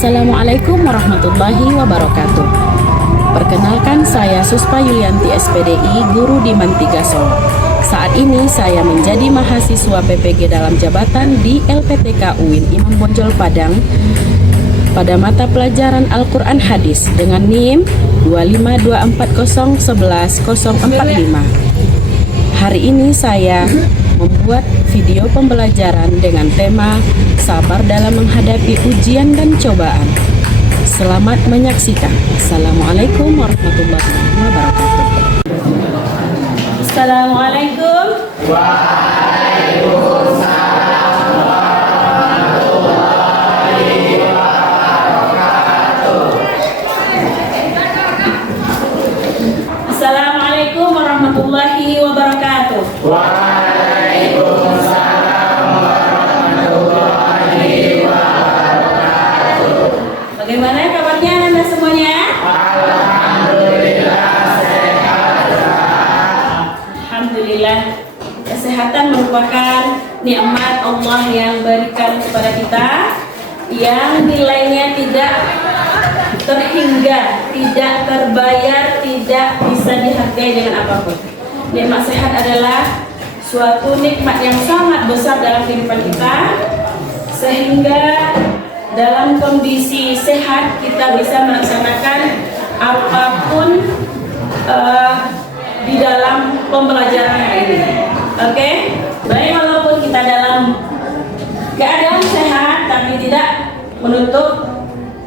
Assalamualaikum warahmatullahi wabarakatuh. Perkenalkan, saya Suspa Yulianti SPDI, guru di Mantiga Solo. Saat ini saya menjadi mahasiswa PPG dalam jabatan di LPTK UIN Imam Bonjol Padang pada mata pelajaran Al-Quran Hadis dengan NIM 25240111045. Hari ini saya membuat video pembelajaran dengan tema sabar dalam menghadapi ujian dan cobaan. Selamat menyaksikan. Assalamualaikum warahmatullahi wabarakatuh. Assalamualaikum. Waalaikumsalam warahmatullahi wabarakatuh. Assalamualaikum warahmatullahi wabarakatuh. Waalaikumsalam warahmatullahi wabarakatuh. Bagaimana kabarnya Anda semuanya? Alhamdulillah sehat. Alhamdulillah. Kesehatan merupakan nikmat Allah yang berikan kepada kita, yang nilainya tidak terhingga, tidak terbayar, tidak bisa dihargai dengan apapun. Nikmat sehat adalah suatu nikmat yang sangat besar dalam kehidupan kita, sehingga dalam kondisi sehat kita bisa melaksanakan apapun di dalam pembelajaran hari ini. Oke? Baik, walaupun kita dalam keadaan sehat, tapi tidak menutup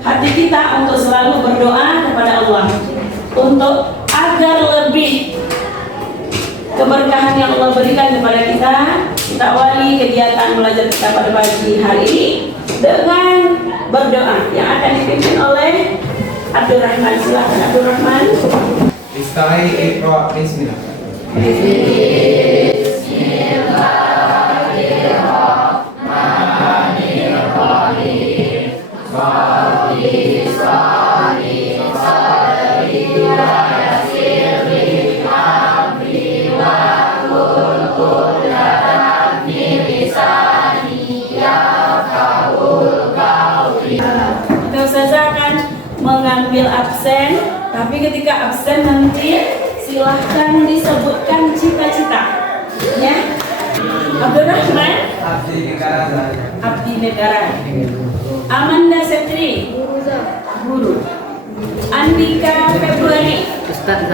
hati kita untuk selalu berdoa kepada Allah untuk agar lebih keberkahan yang Allah berikan kepada kita. Kita awali kegiatan belajar kita pada pagi hari ini dengan berdoa yang akan dipimpin oleh Abdul Rahman. Silakan Abdul Rahman. Istilah Iqra Bismillah. Ustazah akan mengambil absen, tapi ketika absen nanti silahkan disebutkan cita-cita, ya. Abdul Rahman, Abdi negara. abdi negara. Amanda Setri, guru. Andika Februari, Ustaz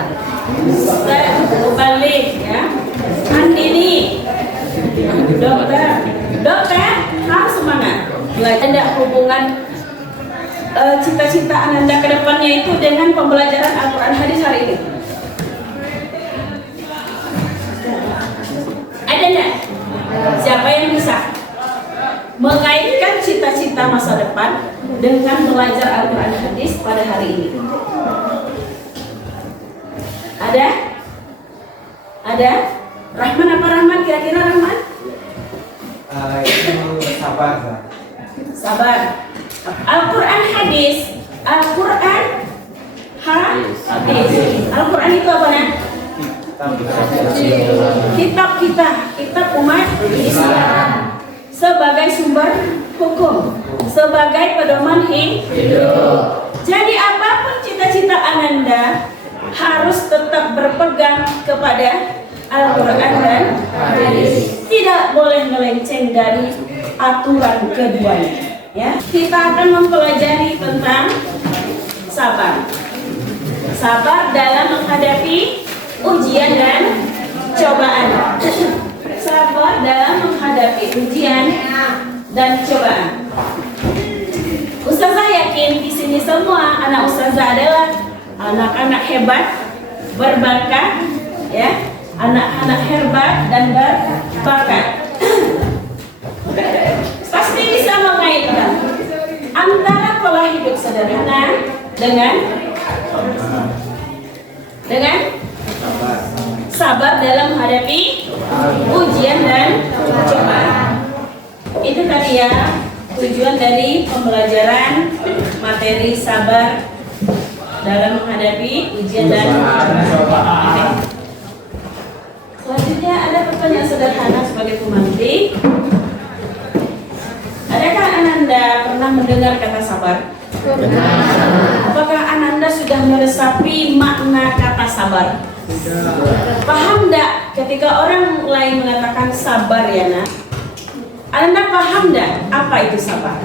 balik, ya. Andini, dokter harus semangat. Ada hubungan cita-cita Ananda ke depannya itu dengan pembelajaran Al-Quran Hadis hari ini? Ada enggak? Siapa yang bisa mengaitkan cita-cita masa depan dengan belajar Al-Quran Hadis pada hari ini? Ada? Ada? Rahman apa Rahman? Kira-kira Rahman? Itu sabar. Sabar. Al-Quran Hadis. Al-Quran Hadis. Al-Quran itu apa nak? Kitab kita, kitab umat Islam, sebagai sumber hukum, sebagai pedoman hidup. Jadi apapun cita-cita Ananda harus tetap berpegang kepada Al-Quran dan Hadis. Tidak boleh melenceng dari aturan keduanya. Ya, kita akan mempelajari tentang sabar. Sabar dalam menghadapi ujian dan cobaan. Sabar dalam menghadapi ujian dan cobaan. Ustazah yakin di sini semua anak ustazah adalah anak-anak hebat, berbakat, ya, anak-anak hebat dan berbakat. Pasti bisa mengaitkan antara pola hidup sederhana dengan sabar dalam menghadapi ujian dan cobaan. Itu tadi ya tujuan dari pembelajaran materi sabar dalam menghadapi ujian dan cobaan. Selanjutnya ada pertanyaan sederhana sebagai pemantik. Adakah Ananda pernah mendengar kata sabar? Apakah Ananda sudah meresapi makna kata sabar? Paham enggak ketika orang lain mengatakan sabar ya nak? Ananda paham enggak apa itu sabar?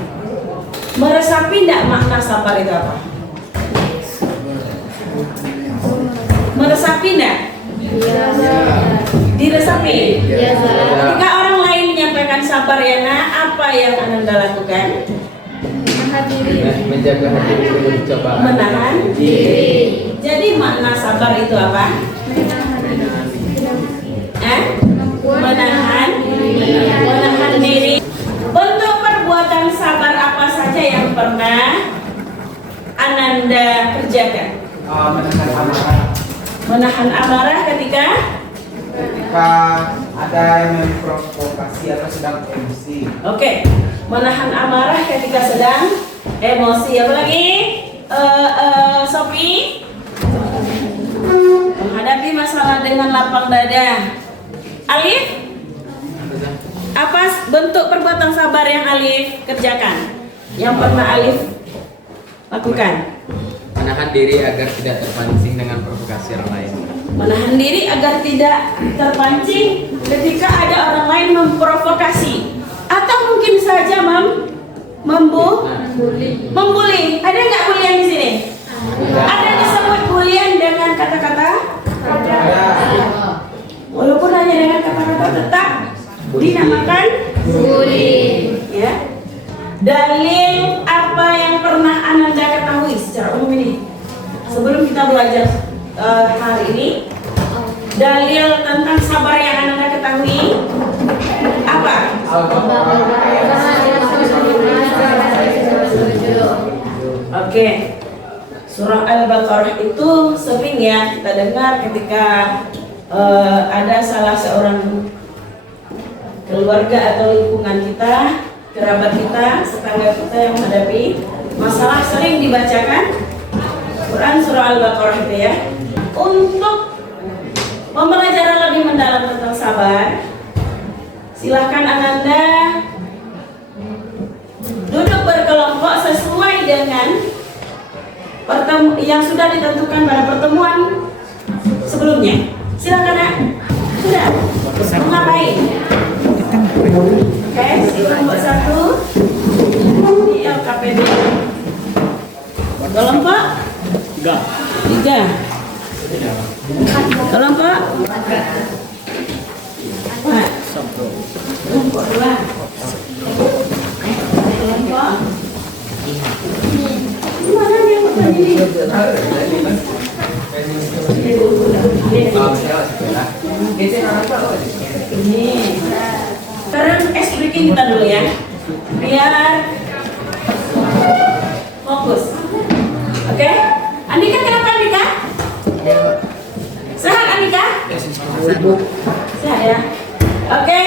Meresapi enggak makna sabar itu apa? Meresapi enggak? Diresapi? Ketika orang lain menyampaikan sabar ya nak, apa yang Ananda lakukan? Menjaga hati dari cobaan. Menahan diri. Jadi makna sabar itu apa? Menahan diri. Untuk perbuatan sabar apa saja yang pernah Ananda kerjakan? Menahan amarah. Menahan amarah ketika Ada yang memprovokasi atau sedang emosi. Oke, menahan amarah ketika sedang emosi. Apa lagi? Sophie? Menghadapi masalah dengan lapang dada. Alif? Apa bentuk perbuatan sabar yang Alif kerjakan? Yang pernah Alif lakukan? Menahan diri agar tidak terpancing dengan provokasi orang lain. Menahan diri agar tidak terpancing ketika ada orang lain memprovokasi atau mungkin saja membuli. Ada nggak bulian di sini? Ada disebut bulian dengan kata-kata? Walaupun hanya dengan kata-kata tetap dinamakan bully. Ya. Dalil apa yang pernah Ananda ketahui secara umum ini? Sebelum kita belajar hari ini, dalil tentang sabar yang Ananda ketahui apa? Oke. Surah Al-Baqarah itu sering ya kita dengar ketika ada salah seorang keluarga atau lingkungan kita, kerabat kita, tetangga kita yang menghadapi masalah, sering dibacakan Quran surah Al-Baqarah itu ya. Untuk pembelajaran lebih mendalam tentang sabar, silahkan Ananda duduk berkelompok sesuai dengan yang sudah ditentukan pada pertemuan sebelumnya. Silakan nak. Sudah. Mau ngapain? Oke, kelompok 1 di LKPD. Kelompok 3. Kelompok 4. Kelompok 2. Kelompok mana yang berdiri? Ini. Sekarang breaking kita dulu ya, biar fokus. Oke? Andika, kenapa Andika? Sehat Andika? Sehat ya? Oke.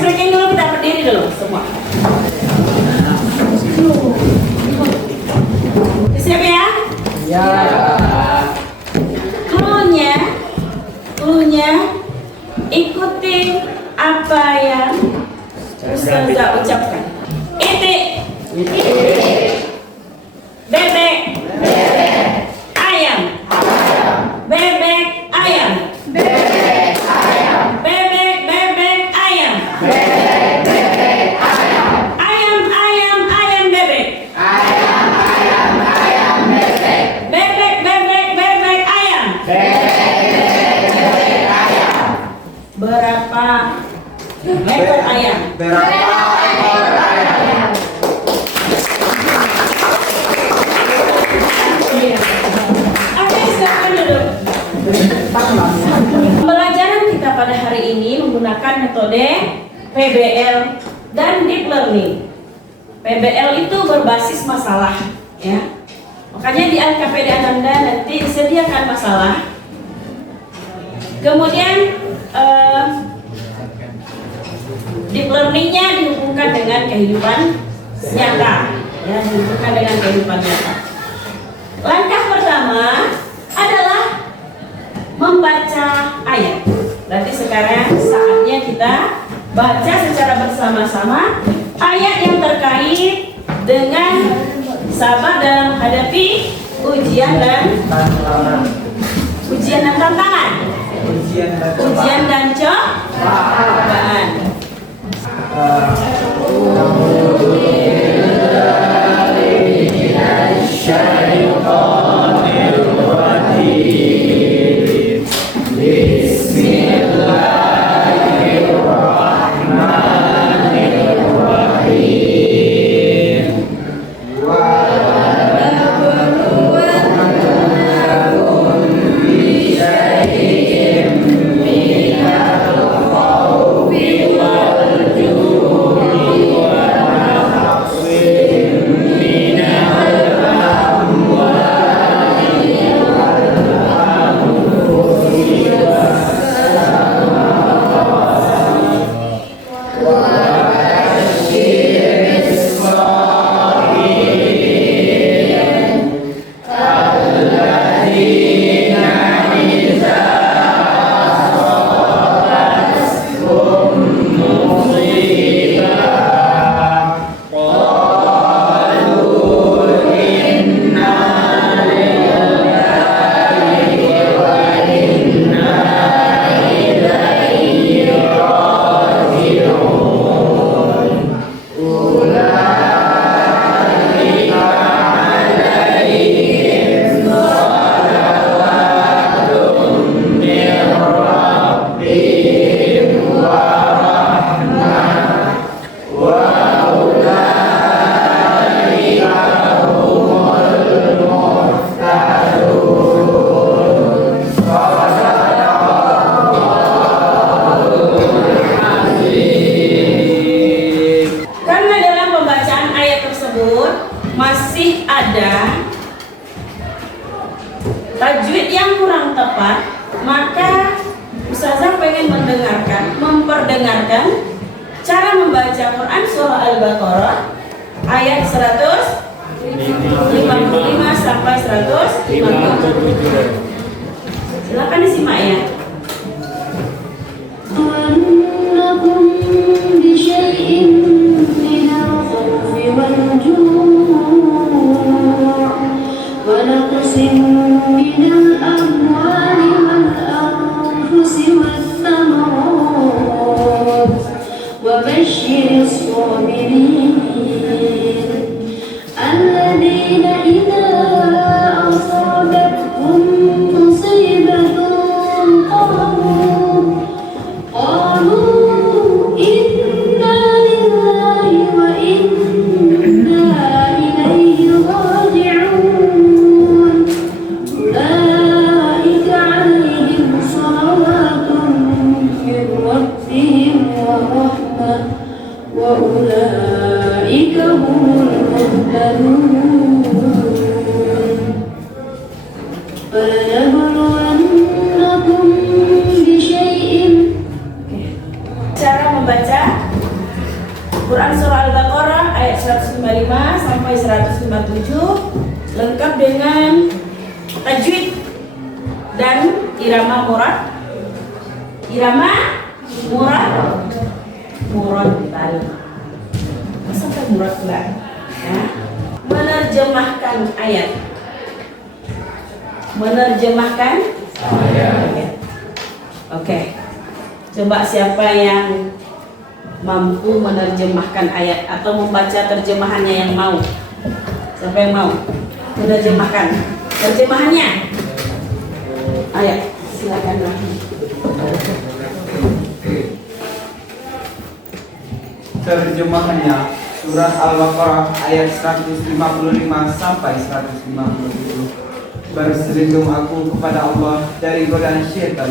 Breaking dulu, kita berdiri dulu semua. Siap ya? Ya. Cluenya ikuti apa yang Ustazah ucapkan. Itik. Bebek. Ayam. Bebek ayam. Bebek ayam. Ayam bebek. Bebek ayam. Berapa ekor ayam? Oke, silakan duduk. Pembelajaran kita pada hari ini menggunakan metode PBL dan Deep Learning. PBL itu berbasis masalah, ya. Makanya di LKPD Ananda nanti disediakan masalah. Kemudian Deep Learning-nya dihubungkan dengan kehidupan nyata, ya, dihubungkan dengan kehidupan nyata. Langkah pertama adalah membaca ayat. Berarti sekarang saatnya kita baca secara bersama-sama ayat yang terkait dengan sabar dalam menghadapi ujian dan tantangan. Ujian dan cobaan. Masih ada tajwid yang kurang tepat, maka Ustazah pengen memperdengarkan cara membaca Quran surah Al-Baqarah ayat 155 sampai 157. Silakan disimak ya. وبشر الصابرين الذين إذا أصابتهم مصيبة قالوا إنا لله وإنا إليه راجعون أولئك عليهم صلوات من ربهم ورحمة وأولئك هم المهتدون فلنبلونكم بشيء. Cara membaca Quran surah Al-Baqarah ayat 155 sampai 157 lengkap dengan tajwid dan irama murad tali. Sampai murad pula. Ya. Menerjemahkan ayat. Oke. Coba siapa yang mampu menerjemahkan ayat atau membaca terjemahannya yang mau? Siapa yang mau menerjemahkan terjemahannya? Ayo, silakan. Terjemahannya surat Al-Baqarah ayat 155 sampai 157. Berselindung aku kepada Allah dari godaan syaitan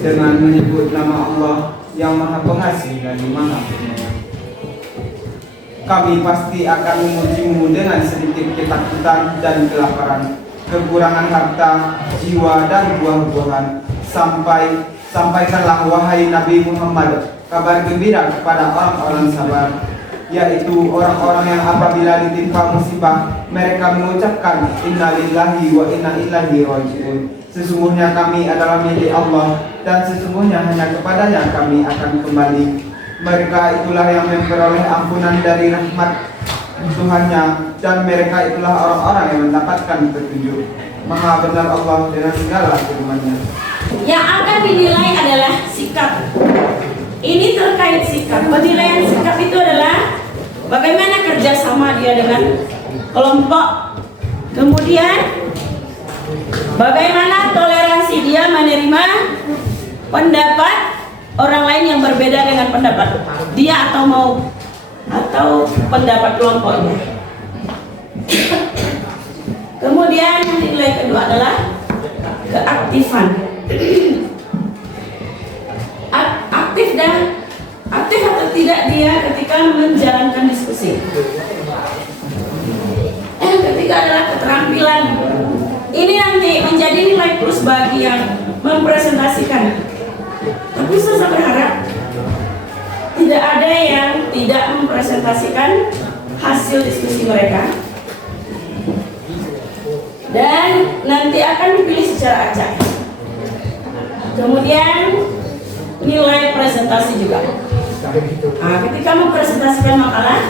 dengan menyebut nama Allah yang Maha Pengasih lagi Maha Penyayang. Kami pasti akan memujimu dengan sedikit ketakutan dan kelaparan, kekurangan harta, jiwa dan buah-buahan. Sampaikanlah wahai Nabi Muhammad kabar gembira kepada orang-orang sabar, yaitu orang-orang yang apabila ditimpa musibah mereka mengucapkan inna lillahi wa inna ilaihi raji'un. Sesungguhnya kami adalah milik Allah dan sesungguhnya hanya kepadanya kami akan kembali. Mereka itulah yang memperoleh ampunan dari rahmat Tuhannya, dan mereka itulah orang-orang yang mendapatkan petunjuk. Maha benar Allah dengan segala firman-Nya. Yang akan dinilai adalah sikap. Ini terkait sikap. Penilaian sikap itu adalah bagaimana kerjasama dia dengan kelompok. Kemudian bagaimana toleransi dia menerima pendapat orang lain yang berbeda dengan pendapat dia atau pendapat kelompoknya. Kemudian nilai kedua adalah keaktifan. Aktif atau tidak dia ketika menjalankan diskusi. Yang ketiga adalah keterampilan. Ini nanti menjadi nilai plus bagi yang mempresentasikan. Tapi saya berharap tidak ada yang tidak mempresentasikan hasil diskusi mereka. Dan nanti akan dipilih secara acak. Kemudian nilai presentasi juga. Nah, ketika mempresentasikan makalah,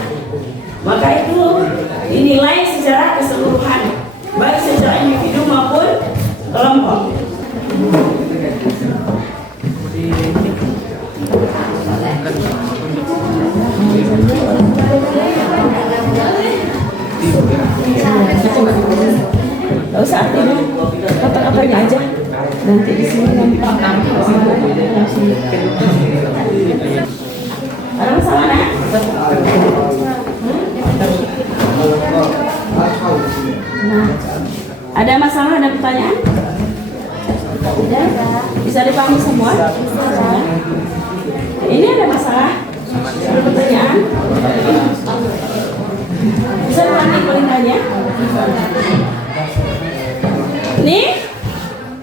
maka itu dinilai secara keseluruhan, baik secara individu maupun kelompok. Gak usah artinya, kata-katanya aja. Nanti di sini nanti. Ada masalah ya? Ada masalah, ada pertanyaan? Bisa dipahami semua? Ini ada masalah? Ada pertanyaan? Bisa dipahami perintahnya? Nih,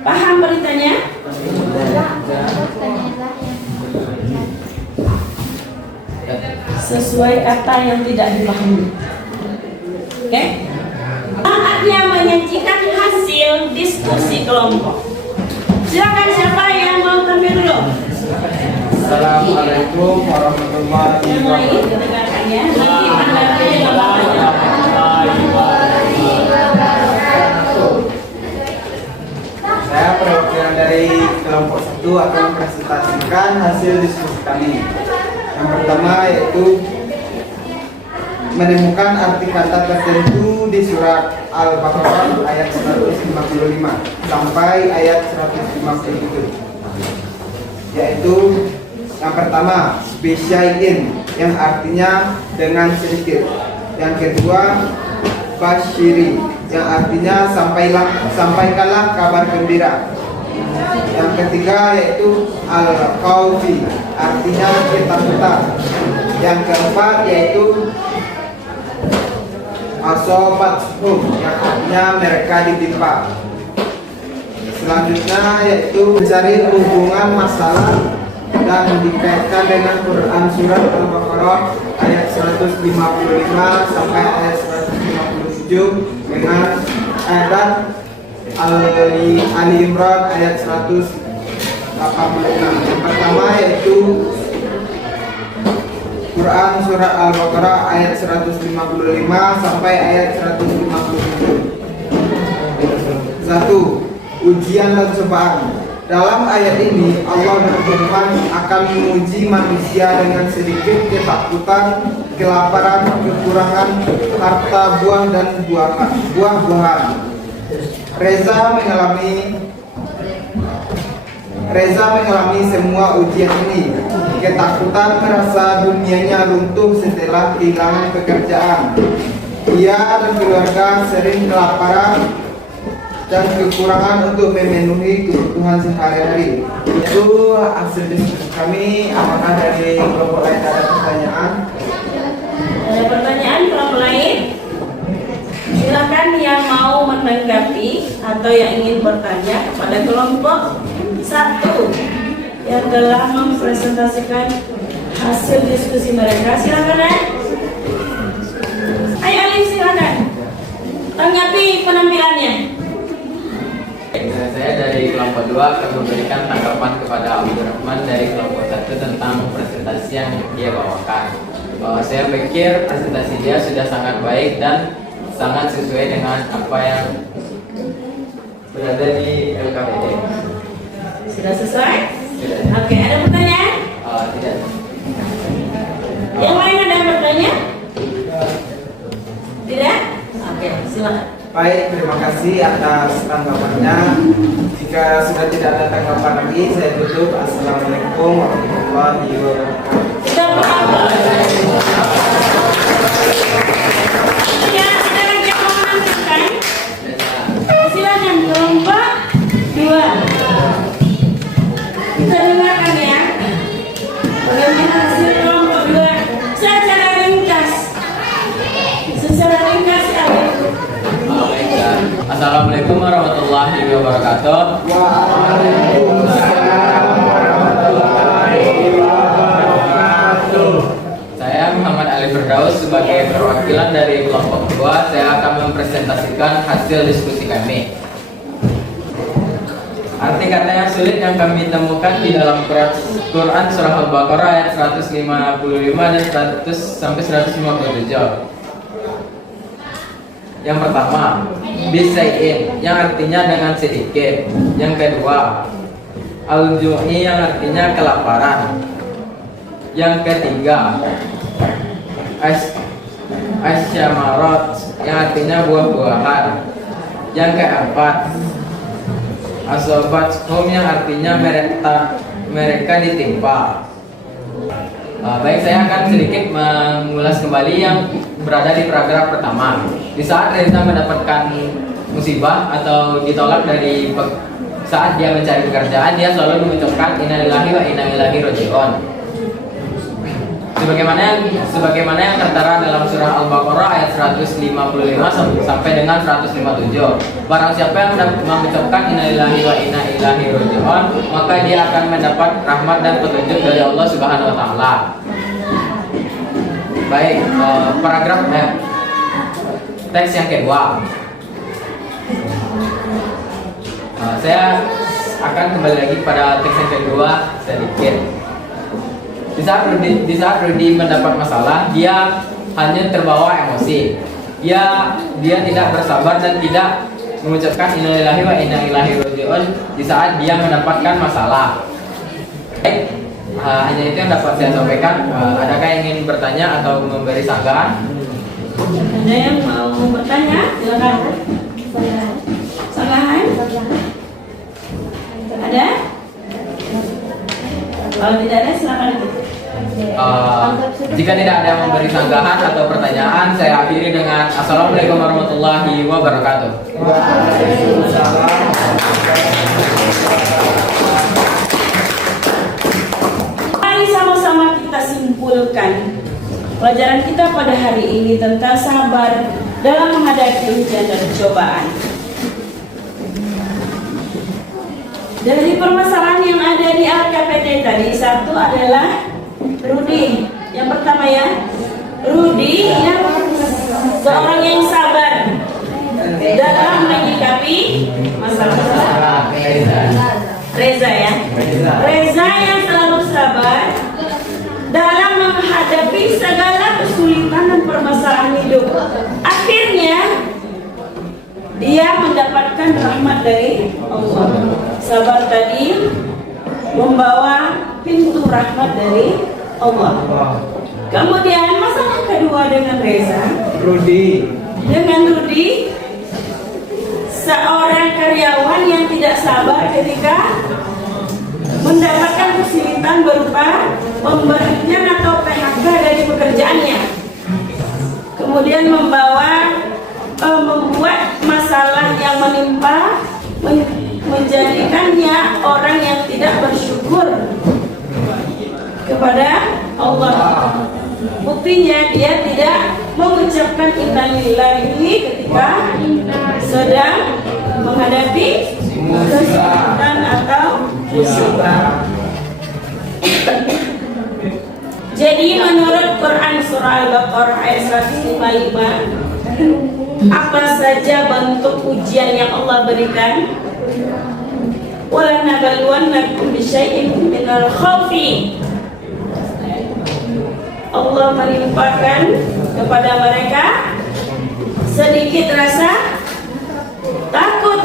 paham beritanya? Sesuai kata yang tidak dipahami. Oke? Saatnya menyajikan hasil diskusi kelompok. Silakan, siapa yang mau tampil dulu? Assalamualaikum warahmatullahi Yang lain wabarakatuh. dengarkannya. Nanti tanggapannya gambarnya. Saya perwakilan dari kelompok 1 akan mempresentasikan hasil diskusi kami. Yang pertama yaitu menemukan arti kata tertentu di surat Al-Baqarah ayat 155 sampai ayat 157. Yaitu yang pertama bisyai'in yang artinya dengan sedikit. Yang kedua basyiri yang artinya sampaikanlah kabar gembira. Yang ketiga yaitu al-khawfi artinya ketakutan. Yang keempat yaitu asobathum yang artinya mereka ditimpa. Selanjutnya yaitu mencari hubungan masalah dan dikaitkan dengan Quran surat Al-Baqarah ayat 155 sampai ayat 157 dengan ayat Ali Imran ayat 186. Yang pertama yaitu Quran surat Al-Baqarah ayat 155 sampai ayat 157. 1. Ujian dan cobaan. Dalam ayat ini Allah berfirman akan menguji manusia dengan sedikit ketakutan, kelaparan, kekurangan harta buah dan buah-buahan. Reza mengalami semua ujian ini. Ketakutan merasa dunianya runtuh setelah kehilangan pekerjaan. Ia dan keluarga sering kelaparan dan kekurangan untuk memenuhi kebutuhan sehari-hari. Itu hasil diskusi kami. Apakah dari kelompok lain ada pertanyaan? Ada pertanyaan kelompok lain? Silakan yang mau menanggapi atau yang ingin bertanya kepada kelompok 1 yang telah mempresentasikan hasil diskusi mereka. Silakan ya. Ayo Alif, silakan tanggapi penampilannya. Saya dari kelompok 2 akan memberikan tanggapan kepada Abdurrahman dari kelompok 1 tentang presentasi yang dia bawakan. Saya pikir presentasi dia sudah sangat baik dan sangat sesuai dengan apa yang berada di LKPD. Sudah selesai? Sudah. Oke, ada pertanyaan? Tidak. Yang lain ada yang bertanya? Tidak? Oke, silakan. Baik, terima kasih atas tanggapannya. Jika sudah tidak ada tanggapan lagi, saya tutup. Assalamualaikum warahmatullahi wabarakatuh. Sudah berapa? Ya, ada lagi yang mau menanyakan? Silakan kelompok 2. Kita dengarkan ya. Bagaimana hasil kelompok 2 secara ringkas. Secara ringkas ya. Assalamualaikum warahmatullahi wabarakatuh. Saya Muhammad Ali Firdaus sebagai perwakilan dari kelompok 2. Saya akan mempresentasikan hasil diskusi kami. Arti kata yang sulit yang kami temukan di dalam Quran surah Al-Baqarah ayat 155 dan 100 sampai 157. Yang pertama, bisai'in yang artinya dengan sedikit. Yang kedua, al-ju'i yang artinya kelaparan. Yang ketiga, asyamarot yang artinya buah-buahan. Yang keempat, asobathum yang artinya mereka ditimpa. Baik, saya akan sedikit mengulas kembali yang berada di paragraf pertama. Di saat Reza mendapatkan musibah atau ditolak dari saat dia mencari pekerjaan, dia selalu mengucapkan innalillahi wa inna ilaihi raji'un. Sebagaimana yang tertera dalam surah Al-Baqarah ayat 155 sampai dengan 157. Barang siapa yang mengucapkan innalillahi wa inna ilaihi raji'un, maka dia akan mendapat rahmat dan petunjuk dari Allah Subhanahu wa taala. Baik, paragraf teks yang kedua. Saya akan kembali lagi pada teks yang kedua sedikit. Di saat Rudy mendapat masalah, dia hanya terbawa emosi. Dia tidak bersabar dan tidak mengucapkan innalillahi wa inna ilaihi raji'un di saat dia mendapatkan masalah. Baik, hanya itu yang dapat saya sampaikan. Adakah yang ingin bertanya atau memberi sanggahan? Ada yang mau bertanya? Silakan. Sanggahan? Ada? Kalau tidak ada, silakan. Jika tidak ada yang memberi sanggahan atau pertanyaan, saya akhiri dengan Assalamualaikum warahmatullahi wabarakatuh. Mari sama-sama kita simpulkan pelajaran kita pada hari ini tentang sabar dalam menghadapi ujian dan cobaan. Dari permasalahan yang ada di LKPD tadi, satu adalah Rudy. Yang pertama ya, Rudy yang seorang yang sabar dalam menyikapi masalah. Reza ya, Reza yang selalu sabar dalam menghadapi segala kesulitan dan permasalahan hidup. Akhirnya dia mendapatkan rahmat dari Allah. Sabar tadi membawa pintu rahmat dari Allah. Kemudian masalah kedua dengan Reza, dengan Rudy, seorang karyawan yang tidak sabar ketika mendapatkan kesulitan berupa pemberhentian atau PHK dari pekerjaannya. Kemudian membuat masalah yang menimpa menjadikannya orang yang tidak bersyukur kepada Allah. Buktinya dia tidak mengucapkan innalillahi ketika sedang menghadapi kesulitan atau musibah. Jadi menurut Quran surah Al-Baqarah ayat 155, apa saja bentuk ujian yang Allah berikan? Wala nabluwannakum bisyai'in minal khawfi. Allah melimpahkan kepada mereka sedikit rasa takut,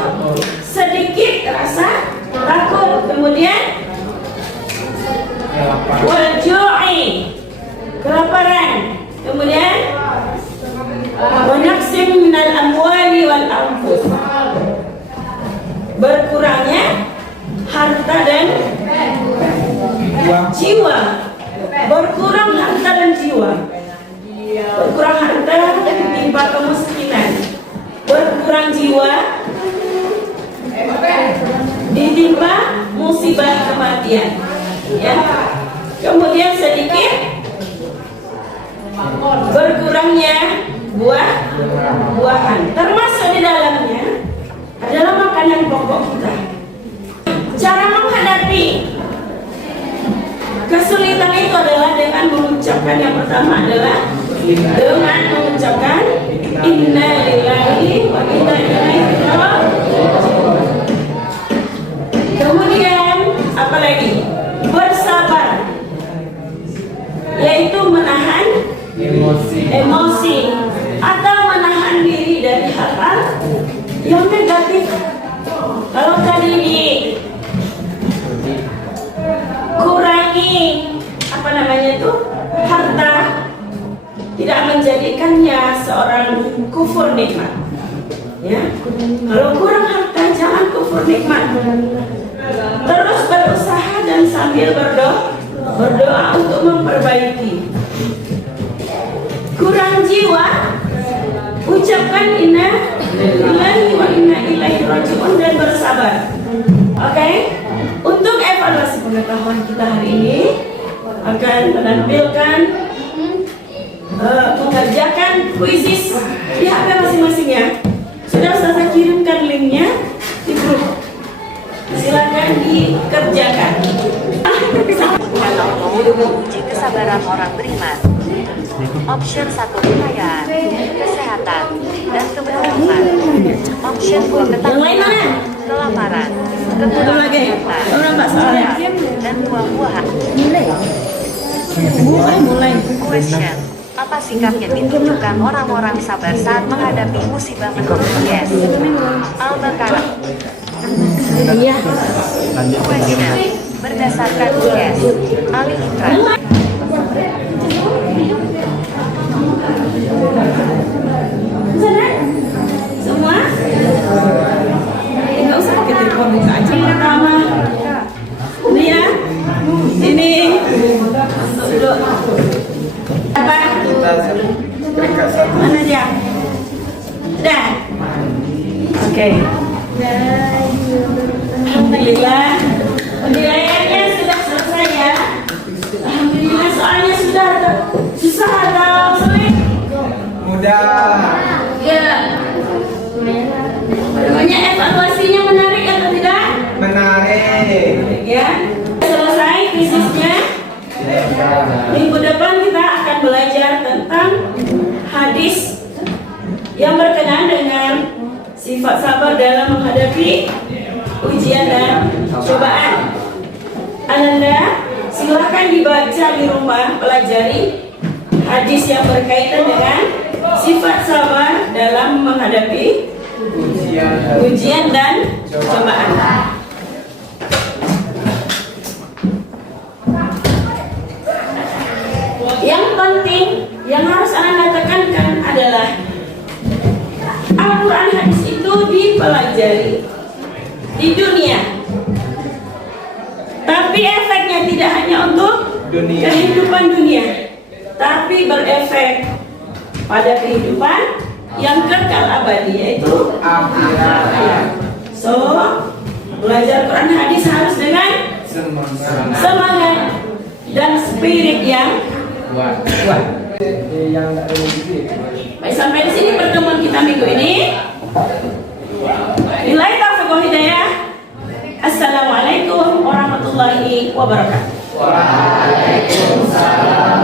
sedikit rasa takut, kemudian wal ju'i, kelaparan, kemudian wa naqsim minal amwali wal anfus, berkurangnya harta dan jiwa, berkurang harta dan jiwa, berkurang harta ditimpa kemiskinan, berkurang jiwa ditimpa musibah kematian, ya. Kemudian sedikit berkurangnya buah-buahan, termasuk di dalamnya adalah makanan pokok kita. Cara menghadapi kesulitan itu adalah dengan mengucapkan, yang pertama adalah dengan mengucapkan inna lillahi wa inna ilaihi raji'un. Kemudian apalagi? Bersabar, yaitu menahan emosi atau menahan diri dari hal-hal yang negatif. Kalau tadi dikurangi harta, tidak menjadikannya seorang kufur nikmat. Ya, kalau kurang harta jangan kufur nikmat. Terus berusaha dan sambil berdoa untuk memperbaiki. Kurang jiwa, ucapkan inna lillahi wa inna ilaihi raji'un dan bersabar. Oke? Untuk evaluasi pengetahuan kita hari ini akan menampilkan mengerjakan kuisis di HP masing-masing ya. Sudah saya kirimkan linknya di grup. Silakan dikerjakan. Kalau mau menguji kesabaran orang beriman, option 1 kekayaan, kesehatan, dan keberuntungan. Option 2 ketakutan, kelaparan, kekurangan harta, dan buah-buahan. Mulai. Question: apa sikap yang ditunjukkan orang-orang sabar saat menghadapi musibah menurut Yes? Al-Baqarah. Iya. Question: berdasarkan Yes, Ali Imran. Sana? Semua? Enggak usah pakai telepon, buka aja pertama. Ini ya. Ini. Duduk. Apa? Mana dia? Dah. Oke. Alhamdulillah. Penilaiannya sudah selesai ya. Alhamdulillah, soalnya sudah susah atau sulit? Mudah. Ya. Banyak evaluasinya menarik atau tidak? Menarik. Ya. Selesai fisiknya. Minggu depan kita akan belajar tentang hadis yang berkenaan dengan sifat sabar dalam menghadapi ujian dan cobaan. Ananda, silakan dibaca di rumah, pelajari hadis yang berkaitan dengan sifat sabar dalam menghadapi ujian dan cobaan. Yang penting yang harus Anda tekankan adalah Al-Quran hadis itu dipelajari di dunia, tapi efeknya tidak hanya untuk kehidupan dunia, tapi berefek pada kehidupan yang kekal abadi, yaitu akhirat. So, belajar Quran hadis harus dengan semangat dan spirit yang kuat. Baik, sampai di sini pertemuan kita minggu ini. Billahi taufiq wal hidayah. Assalamualaikum warahmatullahi wabarakatuh. Waalaikumsalam.